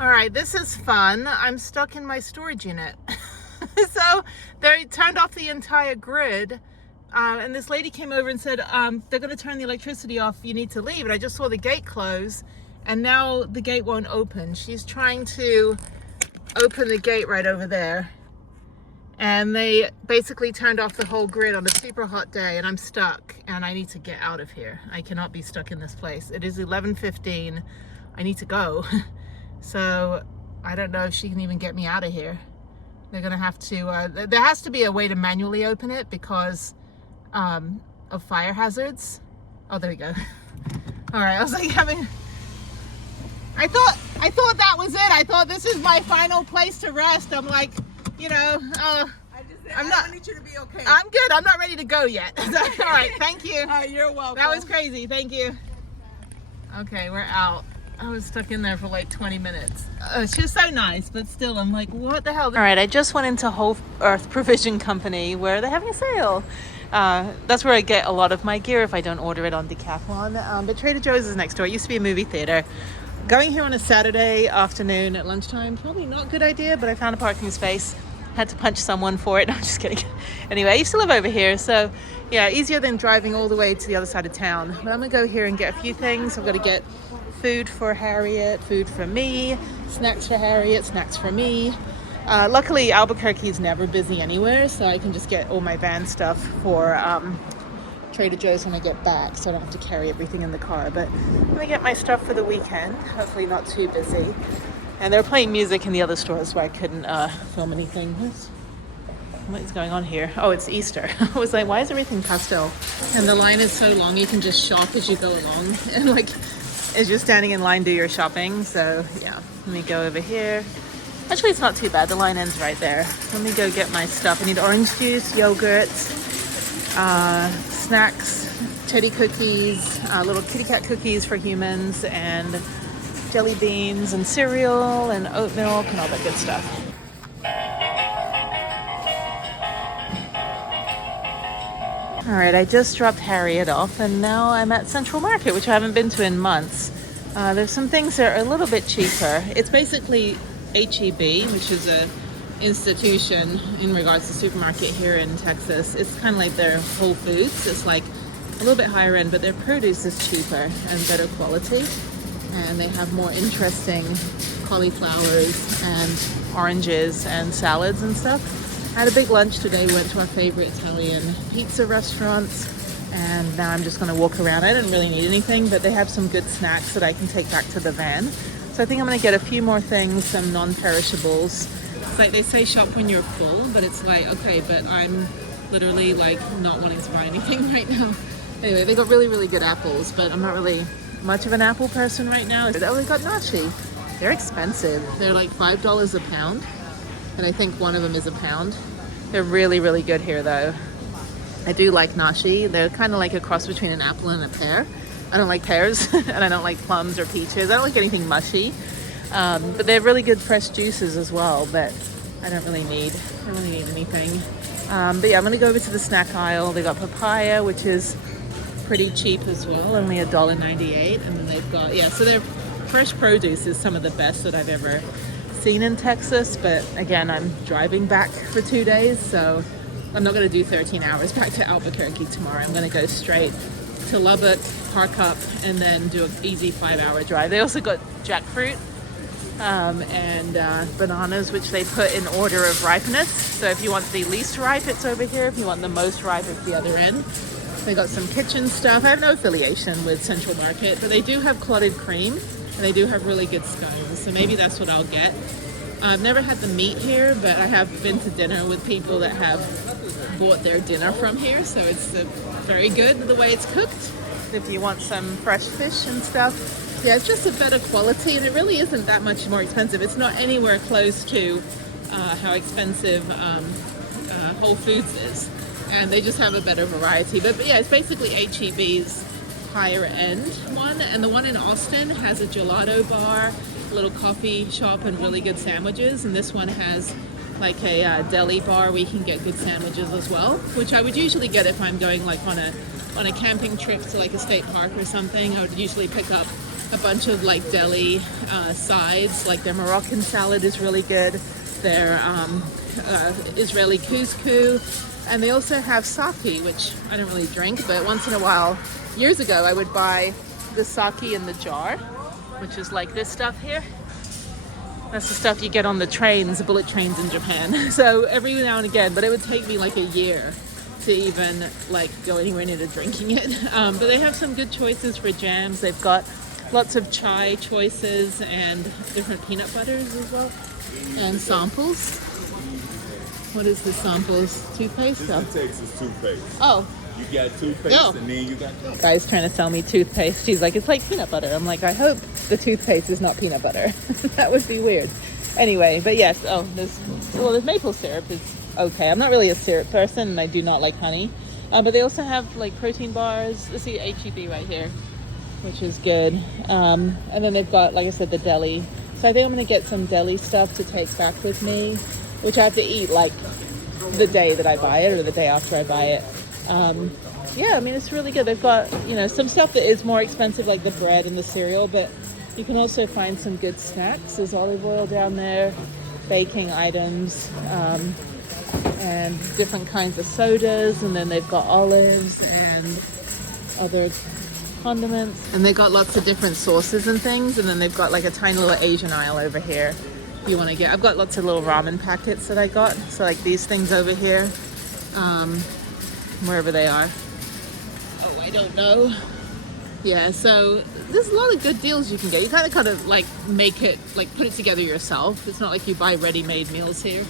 All right, this is fun. I'm stuck in my storage unit. So they turned off the entire grid, and this lady came over and said, they're going to turn the electricity off. You need to leave. And I just saw the gate close, and now the gate won't open. She's trying to open the gate right over there. And they basically turned off the whole grid on a super hot day, and I'm stuck, and I need to get out of here. I cannot be stuck in this place. It is 11:15. I need to go. So I don't know if she can even get me out of here. They're gonna have to, there has to be a way to manually open it because of fire hazards. Oh, there we go. All right, I was like I thought that was it. I thought this is my final place to rest. I'm like, you know, I need you to be okay. I'm good. I'm not ready to go yet. All right, thank you. You're welcome. That was crazy. Thank you. Okay, we're out. I was stuck in there for like 20 minutes. She was so nice, but still, I'm like, what the hell? All right, I just went into Whole Earth Provision Company where they're having a sale. That's where I get a lot of my gear if I don't order it on Decathlon. But Trader Joe's is next door. It used to be a movie theater. Going here on a Saturday afternoon at lunchtime, probably not a good idea, but I found a parking space. Had to punch someone for it. No, I'm just kidding. Anyway, I used to live over here, so yeah, easier than driving all the way to the other side of town. But I'm gonna go here and get a few things. I've got to get food for Harriet, food for me, snacks for Harriet, snacks for me. Luckily, Albuquerque is never busy anywhere, so I can just get all my van stuff for Trader Joe's when I get back, so I don't have to carry everything in the car. But I'm gonna get my stuff for the weekend, hopefully not too busy. And they're playing music in the other stores, so I couldn't film anything. What is going on here? Oh, it's Easter. I was like, why is everything pastel? And the line is so long, you can just shop as you go along. And like, as you're standing in line, do your shopping. So yeah, let me go over here. Actually, it's not too bad. The line ends right there. Let me go get my stuff. I need orange juice, yogurt, snacks, teddy cookies, little kitty cat cookies for humans, and jelly beans and cereal and oat milk and all that good stuff. All right, I just dropped Harriet off and now I'm at Central Market, which I haven't been to in months. There's some things that are a little bit cheaper. It's basically HEB, which is a institution in regards to supermarket here in Texas. It's kind of like their Whole Foods. It's like a little bit higher end, but their produce is cheaper and better quality. And they have more interesting cauliflowers and oranges and salads and stuff. I had a big lunch today. We went to our favorite Italian pizza restaurants, and now I'm just going to walk around. I didn't really need anything, but they have some good snacks that I can take back to the van. So I think I'm going to get a few more things, some non-perishables. It's like they say shop when you're full, but it's like, okay, but I'm literally like not wanting to buy anything right now. Anyway, they got really, really good apples, but I'm not really much of an apple person right now. Oh, they got nachi. They're expensive. They're like $5 a pound, and I think one of them is a pound. They're really, really good here though. I do like nachi. They're kind of like a cross between an apple and a pear. I don't like pears and I don't like plums or peaches. I don't like anything mushy, but they're really good fresh juices as well, but I don't really need anything. But yeah, I'm gonna go over to the snack aisle. They got papaya, which is pretty cheap as well, only $1.98. And then they've got, yeah, so their fresh produce is some of the best that I've ever seen in Texas. But again, I'm driving back for 2 days, so I'm not going to do 13 hours back to Albuquerque tomorrow. I'm going to go straight to Lubbock, park up, and then do an easy 5-hour drive. They also got jackfruit and bananas, which they put in order of ripeness. So if you want the least ripe, it's over here. If you want the most ripe, it's the other end. They got some kitchen stuff. I have no affiliation with Central Market, but they do have clotted cream, and they do have really good scones. So maybe that's what I'll get. I've never had the meat here, but I have been to dinner with people that have bought their dinner from here. So it's very good the way it's cooked. If you want some fresh fish and stuff, yeah, it's just a better quality, and it really isn't that much more expensive. It's not anywhere close to how expensive Whole Foods is. And they just have a better variety. But yeah, it's basically HEB's higher end one. And the one in Austin has a gelato bar, a little coffee shop, and really good sandwiches. And this one has like a deli bar where you can get good sandwiches as well, which I would usually get if I'm going like on a camping trip to like a state park or something. I would usually pick up a bunch of like deli sides, like their Moroccan salad is really good, their Israeli couscous, and they also have sake, which I don't really drink, but once in a while, years ago, I would buy the sake in the jar, which is like this stuff here. That's the stuff you get on the trains, bullet trains in Japan. So every now and again, but it would take me like a year to even like go anywhere near to drinking it. But they have some good choices for jams. They've got lots of chai choices and different peanut butters as well, and samples. What is the samples? Toothpaste? This is Texas toothpaste. Oh. You got toothpaste and then you got... Guy's trying to sell me toothpaste. He's like, it's like peanut butter. I'm like, I hope the toothpaste is not peanut butter. That would be weird. Anyway, but yes, there's maple syrup is okay. I'm not really a syrup person and I do not like honey. But they also have like protein bars. Let's see HEB right here, which is good. And then they've got, like I said, the deli. So I think I'm going to get some deli stuff to take back with me, which I have to eat like the day that I buy it or the day after I buy it. Yeah, I mean, it's really good. They've got, some stuff that is more expensive, like the bread and the cereal, but you can also find some good snacks. There's olive oil down there, baking items, and different kinds of sodas. And then they've got olives and other condiments. And they've got lots of different sauces and things. And then they've got like a tiny little Asian aisle over here if you want to get. I've got lots of little ramen packets that I got. So like these things over here. Wherever they are. Oh, I don't know. Yeah, so there's a lot of good deals you can get. You kind of like make it, like put it together yourself. It's not like you buy ready-made meals here.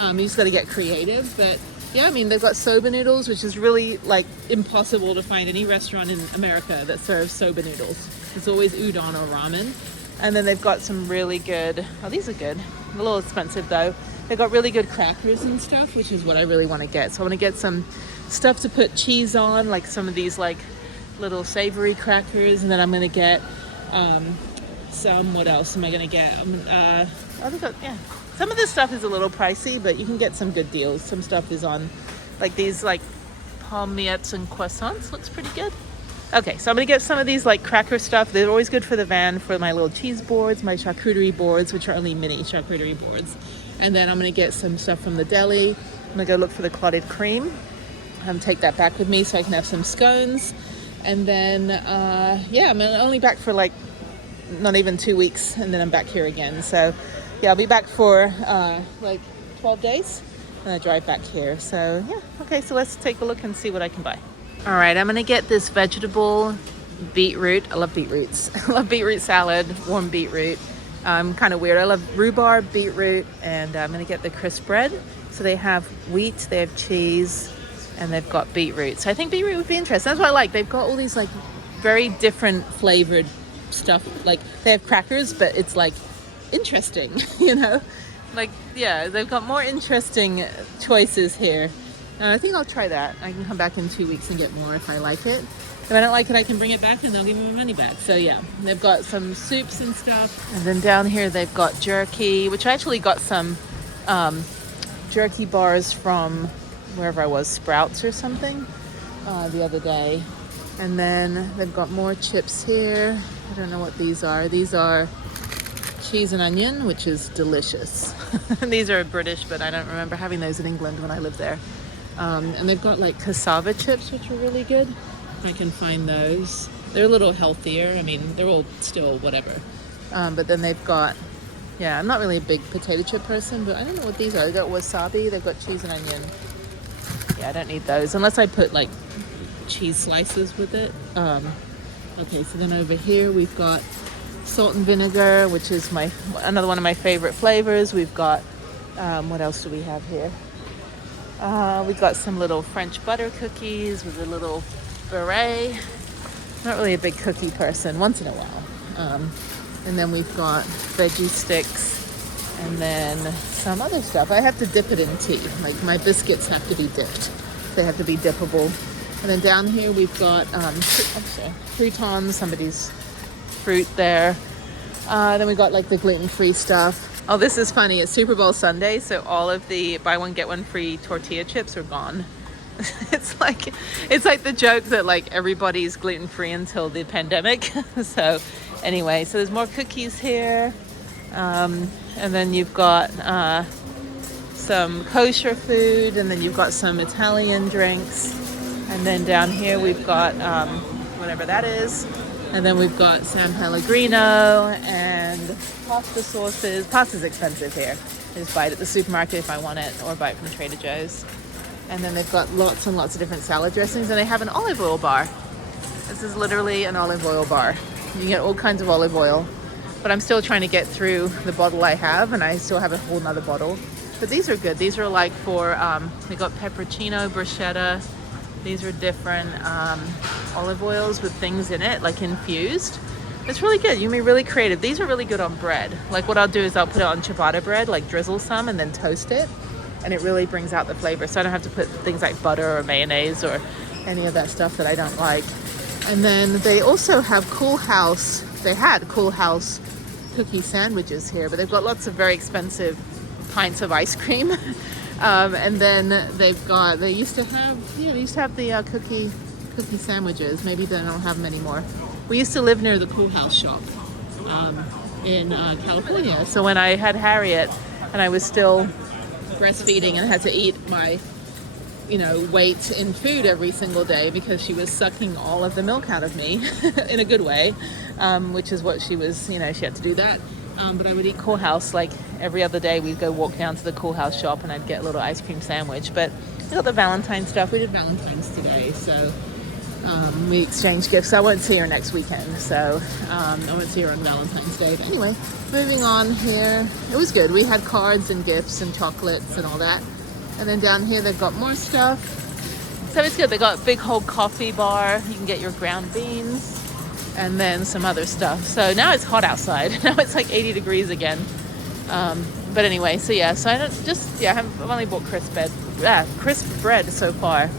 You just got to get creative. But yeah, I mean, they've got soba noodles, which is really like impossible to find any restaurant in America that serves soba noodles. It's always udon or ramen. And then they've got some really good, these are good. A little expensive though. They've got really good crackers and stuff, which is what I really want to get. So I want to get some stuff to put cheese on, like some of these like little savory crackers, and then I'm going to get some, what else am I going to get? Some of this stuff is a little pricey, but you can get some good deals. Some stuff is on like these like palmiettes and croissants, looks pretty good. Okay, so I'm going to get some of these like cracker stuff. They're always good for the van, for my little cheese boards, my charcuterie boards, which are only mini charcuterie boards. And then I'm going to get some stuff from the deli. I'm going to go look for the clotted cream. Take that back with me so I can have some scones. And then, I'm only back for like not even 2 weeks, and then I'm back here again. So yeah, I'll be back for like 12 days, and I drive back here. So yeah, okay, so let's take a look and see what I can buy. All right, I'm gonna get this vegetable beetroot. I love beetroots. I love beetroot salad, warm beetroot. Kind of weird. I love rhubarb, beetroot, and I'm gonna get the crisp bread. So they have wheat, they have cheese, and they've got beetroot. So I think beetroot would be interesting. That's what I like. They've got all these like very different flavored stuff. Like they have crackers, but it's like interesting, Like, yeah, they've got more interesting choices here. I think I'll try that. I can come back in 2 weeks and get more if I like it. If I don't like it, I can bring it back and they'll give me my money back. So yeah, they've got some soups and stuff. And then down here they've got jerky, which I actually got some jerky bars from wherever I was, Sprouts or something, the other day. And then they've got more chips here. I don't know what these are. These are cheese and onion, which is delicious. And these are British, but I don't remember having those in England when I lived there. And they've got like cassava chips, which are really good. I can find those. They're a little healthier. I mean, they're all still whatever. But then they've got, yeah, I'm not really a big potato chip person, but I don't know what these are. They've got wasabi, they've got cheese and onion. Yeah, I don't need those unless I put like cheese slices with it. Okay, so then over here we've got salt and vinegar, which is another one of my favorite flavors. We've got, what else do we have here? We've got some little French butter cookies with a little beret. Not really a big cookie person, once in a while. And then we've got veggie sticks and then some other stuff. I have to dip it in tea. Like my biscuits have to be dipped. They have to be dippable. And then down here we've got croutons, somebody's fruit there. Then we got like the gluten-free stuff. Oh, this is funny. It's Super Bowl Sunday, so all of the buy one get one free tortilla chips are gone. It's like the joke that like everybody's gluten-free until the pandemic. So Anyway, so there's more cookies here. And then you've got some kosher food, and then you've got some Italian drinks. And then down here we've got whatever that is. And then we've got San Pellegrino and pasta sauces. Pasta's expensive here. I just buy it at the supermarket if I want it, or buy it from Trader Joe's. And then they've got lots and lots of different salad dressings, and they have an olive oil bar. This is literally an olive oil bar. You can get all kinds of olive oil, but I'm still trying to get through the bottle I have, and I still have a whole nother bottle. But these are good. These are like for, they got pepperoncino, bruschetta. These are different olive oils with things in it, like infused. It's really good. You can be really creative. These are really good on bread. Like what I'll do is I'll put it on ciabatta bread, like drizzle some and then toast it. And it really brings out the flavor. So I don't have to put things like butter or mayonnaise or any of that stuff that I don't like. And then they also have Cool House. They had Cool House cookie sandwiches here, but they've got lots of very expensive pints of ice cream. And then they used to have the cookie sandwiches. Maybe they don't have them anymore. We used to live near the Cool House shop in California. So when I had Harriet and I was still breastfeeding and had to eat my, weight in food every single day because she was sucking all of the milk out of me in a good way, which is what she was, she had to do that. But I would eat Cool House like every other day. We'd go walk down to the Cool House shop and I'd get a little ice cream sandwich. But we got the Valentine's stuff. We did Valentine's today, so we exchanged gifts. I won't see her next weekend, so I won't see her on Valentine's Day. But anyway, moving on here. It was good. We had cards and gifts and chocolates and all that. And then down here they've got more stuff. So it's good. They got a big whole coffee bar. You can get your ground beans and then some other stuff. So now it's hot outside. Now it's like 80 degrees again. But anyway, so yeah. So I've only bought crisp bread so far.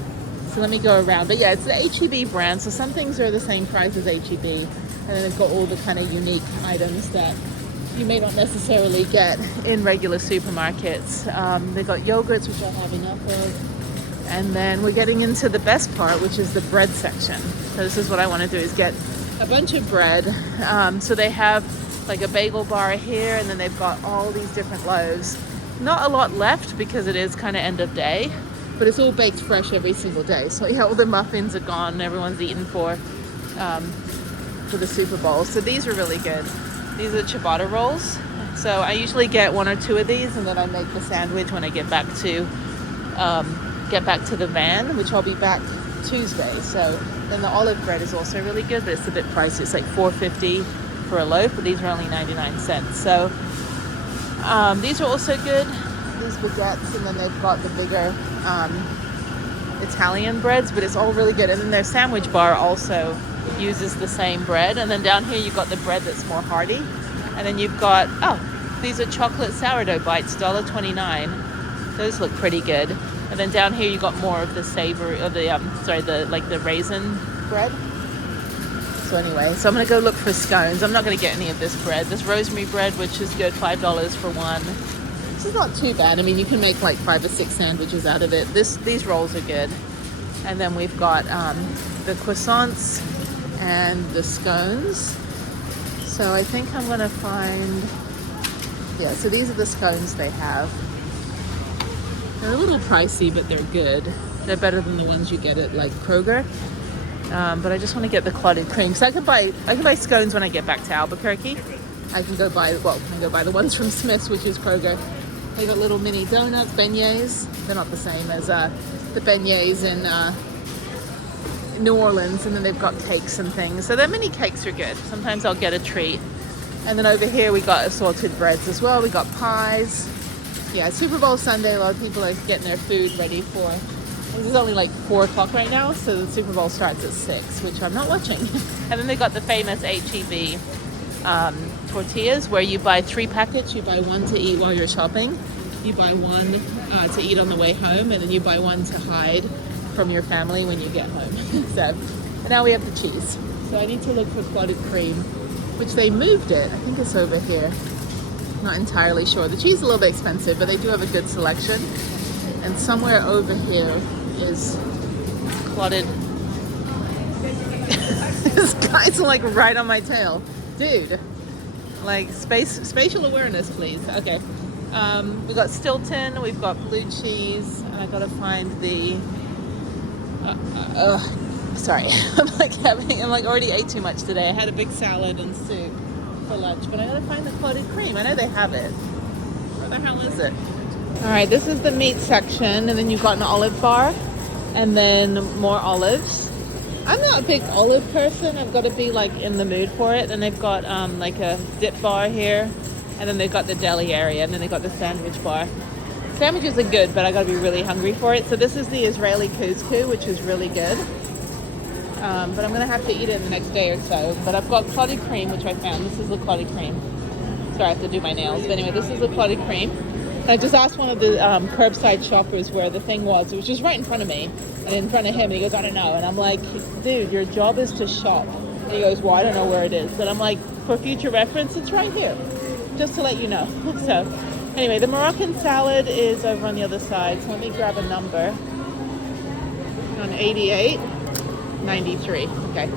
So let me go around. But yeah, it's the H-E-B brand. So some things are the same price as H-E-B. And then they've got all the kind of unique items that you may not necessarily get in regular supermarkets. They've got yogurts, which I have enough of. And then we're getting into the best part, which is the bread section. So this is what I want to do, is get a bunch of bread. So they have like a bagel bar here, and then they've got all these different loaves. Not a lot left because it is kind of end of day. But it's all baked fresh every single day. So yeah, all the muffins are gone. Everyone's eaten for the Super Bowl. So these are really good. These are ciabatta rolls. So I usually get one or two of these, and then I make the sandwich when I get back to the van, which I'll be back Tuesday. So then the olive bread is also really good, but it's a bit pricey. It's like $4.50 for a loaf, but these are only 99 cents. So these are also good. These baguettes, and then they've got the bigger Italian breads, but it's all really good. And then their sandwich bar also uses the same bread. And then down here you've got the bread that's more hearty. And then you've got, these are chocolate sourdough bites, $1.29. Those look pretty good. And then down here you got more of the savory, or the raisin bread. So anyway, so I'm gonna go look for scones. I'm not gonna get any of this bread. This rosemary bread, which is good, $5 for one. This is not too bad. I mean, you can make like 5 or 6 sandwiches out of it. These rolls are good. And then we've got the croissants and the scones. So I think I'm gonna find, so these are the scones they have. They're a little pricey, but they're good. They're better than the ones you get at like Kroger. But I just want to get the clotted cream. So I can buy scones when I get back to Albuquerque. I can go buy the ones from Smith's, which is Kroger. They got little mini donuts, beignets. They're not the same as the beignets in New Orleans. And then they've got cakes and things. So their mini cakes are good. Sometimes I'll get a treat. And then over here we got assorted breads as well. We got pies. Yeah, Super Bowl Sunday. A lot of people are getting their food ready for. This is only like 4 o'clock right now, so the Super Bowl starts at 6, which I'm not watching. And then they got the famous H-E-B tortillas, where you buy 3 packets. You buy 1 to eat while you're shopping. You buy 1 to eat on the way home, and then you buy 1 to hide from your family when you get home. So, and now we have the cheese. So I need to look for clotted cream, which they moved it. I think it's over here. Not entirely sure. The cheese is a little bit expensive, but they do have a good selection. And somewhere over here is clotted. This guy's like right on my tail. Dude, like spatial awareness, please. Okay. We've got Stilton, we've got blue cheese, and I gotta find the. Sorry, I'm like already ate too much today. I had a big salad and soup for lunch, but I gotta find the clotted cream. I know they have it. Where the hell is it? All right, this is the meat section, and then you've got an olive bar, and then more olives. I'm not a big olive person. I've got to be like in the mood for it. And they've got like a dip bar here, and then they've got the deli area, and then they've got the sandwich bar. Sandwiches are good, but I got to be really hungry for it. So this is the Israeli couscous, which is really good. But I'm gonna have to eat it the next day or so. But I've got clotted cream, which I found. This is the clotted cream. Sorry, I have to do my nails. But anyway, this is the clotted cream. I just asked one of the curbside shoppers where the thing was. It was just right in front of me and in front of him. And he goes, I don't know. And I'm like, dude, your job is to shop. And he goes, well, I don't know where it is. But I'm like, for future reference, it's right here. Just to let you know. So anyway, the Moroccan salad is over on the other side. So let me grab a number. On 88, 93. Okay.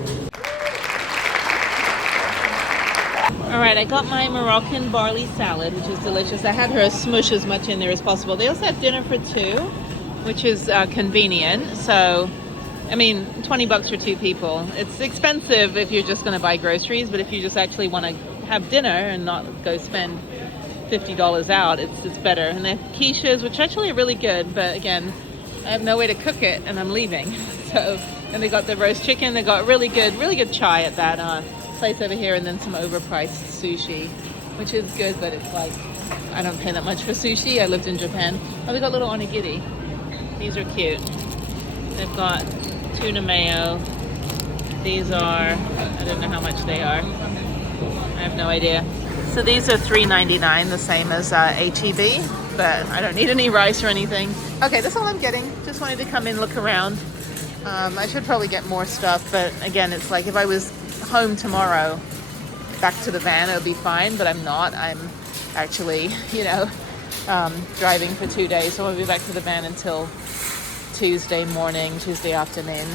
All right, I got my Moroccan barley salad, which is delicious. I had her smush as much in there as possible. They also have dinner for two, which is convenient. So, I mean, $20 for two people. It's expensive if you're just going to buy groceries, but if you just actually want to have dinner and not go spend $50 out, it's better. And they have quiches, which actually are really good, but again, I have no way to cook it, and I'm leaving. So, and they got the roast chicken. They got really good chai at that place over here, and then some overpriced sushi, which is good, but it's like I don't pay that much for sushi. I lived in Japan. Oh, they got little onigiri. These are cute. They've got tuna mayo. These are, I don't know how much they are. I have no idea. So these are $3.99, the same as HEB, but I don't need any rice or anything. Okay, that's all I'm getting. Just wanted to come in, look around. I should probably get more stuff, but again, it's like if I was home tomorrow, back to the van, it would be fine, but I'm not. I'm actually, driving for 2 days, so I won't be back to the van until Tuesday morning, Tuesday afternoon.